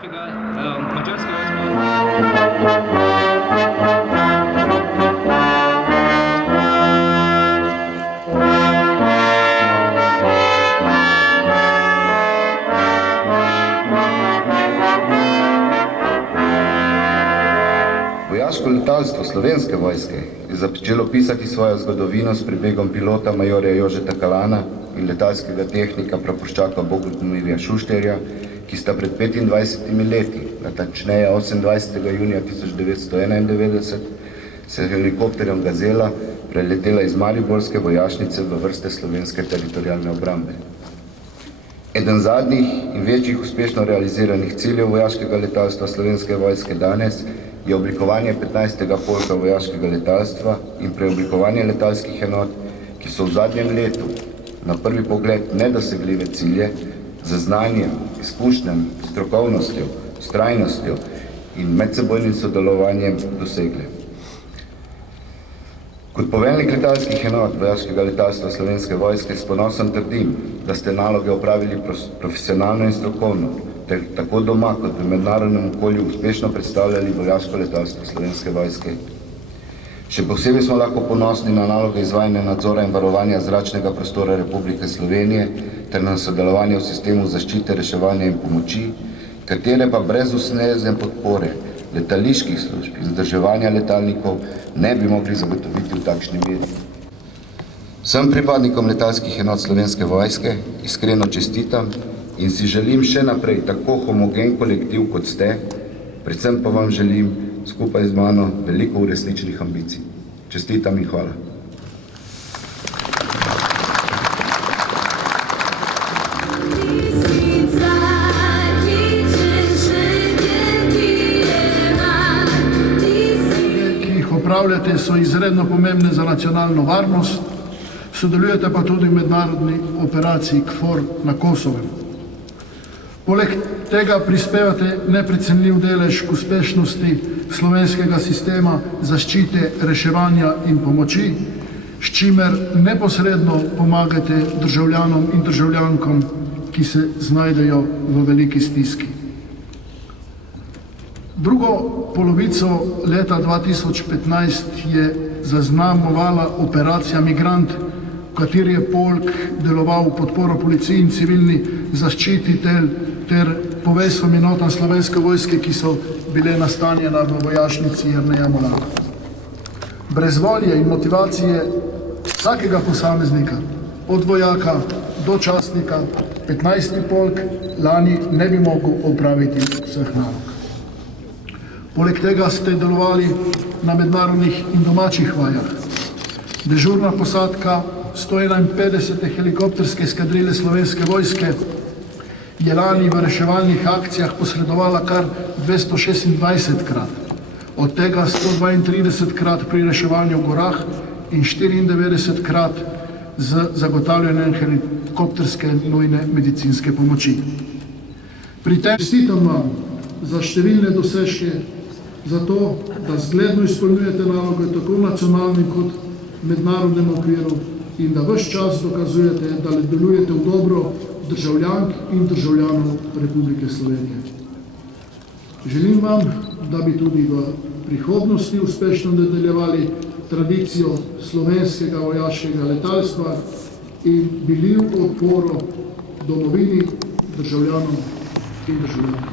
vojaškega, madžarskega vojaškega. Vojaško letalstvo Slovenske vojske je začelo pisati svojo zgodovino s pribegom pilota majorja Jožeta Kalana in letalskega tehnika praporščaka Bogomirja Šušterja, ki sta pred 25 leti, natančneje 28. junija 1991, s helikopterjem Gazela preletela iz mariborske vojašnice v vrste slovenske teritorialne obrambe. Eden zadnjih in večjih uspešno realiziranih ciljev vojaškega letalstva Slovenske vojske danes je oblikovanje 15. polka vojaškega letalstva in preoblikovanje letalskih enot, ki so v zadnjem letu na prvi pogled nedosegljive cilje z znanjem, izkušnjami, strokovnostjo, vztrajnostjo in medsebojnim sodelovanjem dosegle. Kot poveljnik letalskih enot vojaškega letalstva Slovenske vojske s ponosom trdim, da ste naloge opravili profesionalno in strokovno, ter tako doma kot v mednarodnem okolju uspešno predstavljali vojaško letalstvo Slovenske vojske. Še posebej smo lahko ponosni na naloge izvajanja nadzora in varovanja zračnega prostora Republike Slovenije ter na sodelovanje v sistemu zaščite, reševanja in pomoči, katere pa brez ustrezne podpore letaliških služb in vzdrževanja letalnikov ne bi mogli zagotoviti v takšni meri. Vsem pripadnikom letalskih enot Slovenske vojske iskreno čestitam in si želim še naprej tako homogen kolektiv, kot ste, predvsem pa vam želim skupaj z mano veliko uresničenih ambicij. Čestitam in hvala. Ki jih opravljate, so izredno pomembne za nacionalno varnost, sodelujete pa tudi v mednarodni operaciji KFOR na Kosovem. Poleg tega prispevate neprecenljiv delež k uspešnosti slovenskega sistema zaščite, reševanja in pomoči, s čimer neposredno pomagate državljanom in državljankom, ki se znajdejo v veliki stiski. Drugo polovico leta 2015 je zaznamovala operacija Migrant, v kateri je polk deloval v podporo policiji in civilni zaščiti ter poveljstvom enotam Slovenske vojske, ki so bile nastanjena v vojašnici Jerneja Molana. Brez volje in motivacije vsakega posameznika, od vojaka do častnika, 15. polk lani ne bi mogel opraviti vseh nalog. Poleg tega ste delovali na mednarodnih in domačih vajah. Dežurna posadka 151. helikopterske eskadrile Slovenske vojske je lani v reševalnih akcijah posredovala kar 226-krat, od tega 132-krat pri reševanju v gorah in 94-krat z zagotavljanjem helikopterske nujne medicinske pomoči. Pri tem čestitam vam za številne dosežke, za to, da zgledno izpolnjujete naloge tako v nacionalnem kot mednarodnem okviru in da ves čas dokazujete, da delujete v dobro državljank in državljanov Republike Slovenije. Želim vam, da bi tudi v prihodnosti uspešno nadaljevali tradicijo slovenskega vojaškega letalstva in bili v podporo domovini, državljanom in državljanom.